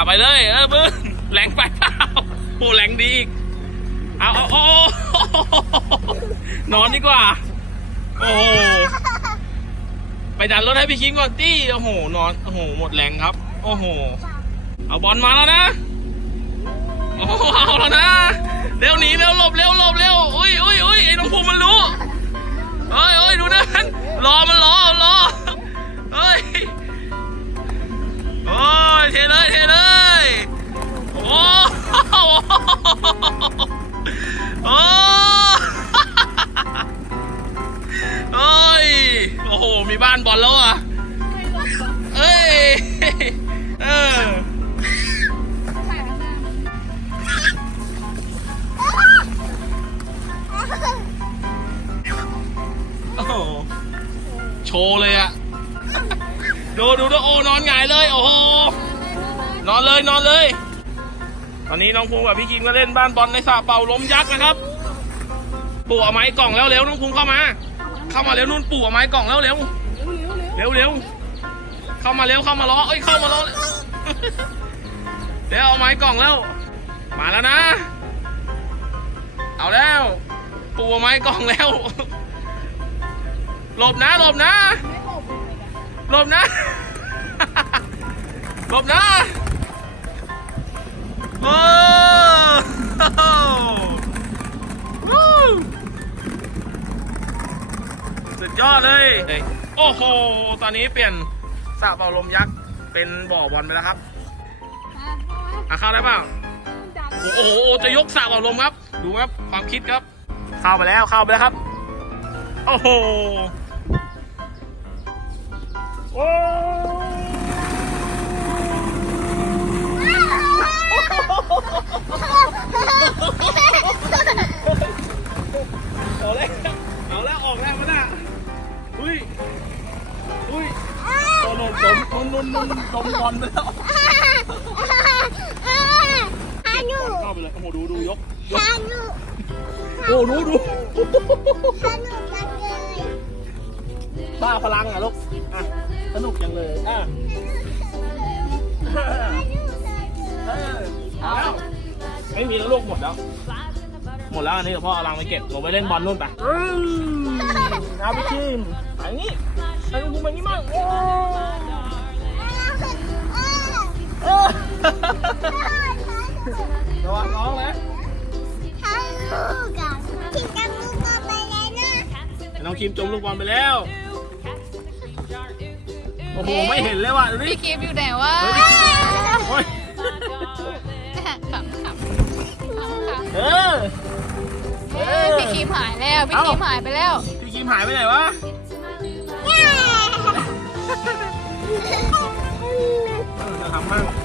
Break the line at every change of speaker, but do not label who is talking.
เอาไปเลยเออบึ้งแรงไปเปล่าโอ้แรงดีอีกเอาเอาเอานอนดีกว่า โอ้โหไปดันรถให้พี่คิงก่อนตี้โอ้โหนอนโอ้โหหมดแรงครับ โอ้โห เอาบอลมาแล้วนะโอ้โหเอาแล้วนะเร็วหนีเร็วหลบเร็วหลบเร็วอุ้ยอุ้ยอุ้ยไอ้น้องภูมิมันรู้เฮ้ยเฮ้ยดูนะมันรอมันรอรอ มีบ้านบอลแล้วอะเอ้ย เออโอ้โหโชว์เลยอะ ดูดูดูโอ้นอนหงายเลย โอ้โห นอนเลยนอนเลย ตอนนี้น้องภูมิกับพี่คิมก็เล่นบ้านบอลในสระเป่าล้มยักษ์นะครับ ปู่เอาไม้กล่องแล้วเร็วน้องภูมิเข้ามา เข้ามาเร็วนู่นปู่เอาไม้กล่องแล้วเร็ว เร็วเร็วเข้ามาเร็วเข้ามาล้อเอ้ยเข้ามาล้อเร็วเอาไม้กล่องแล้ว มาแล้วนะ เอาแล้วปู่าไม้กล่องแล้วหลบนะหลบนะหลบนะหลบนะ สุดยอดเลย โอ้โห ตอนนี้เปลี่ยนสระเป่าลมยักษ์เป็นบ่อบอลไปแล้วครับอะเข้าได้เปล่าโอ้โห จะยกสระเป่าลมครับ ดูครับ ความคิดครับ เข้าไปแล้ว เข้าไปแล้วครับ โอ้โห โอ้ โดนโดนนโดนโดนโดนบอลไปแล้วเข้าไปเลยโอ้โหดูดูยกยกโอ้ดูดูส
นุกจังเลย
บ้าพลังอะลูกอะสนุกจังเลยอะเออเอาวไม่มีแล้วลูกหมดแล้ว หมดแล้วอันนี้พ่อเอาลังไปเก็บลงไปเล่นบอลนู่นไปเอาไปชิมไปนี่ไปดูมันนี่ มั่งโอ้เออระวังน้องนะน้องคิมจมลูกบอลไปแล้ว โอ้โหไม่เห็นเลยว่ะดูดิ
พี่กิฟต์อยู่ไหนวะ
เฮ้ยพี่คิมโอ้ย
ขำขำขำขำ
เออ
เฮ้ยพี่กิฟต์หายแล้ว พี่กิฟต์หายไปแล้ว
พี่คิมหายไปไหนวะ Move.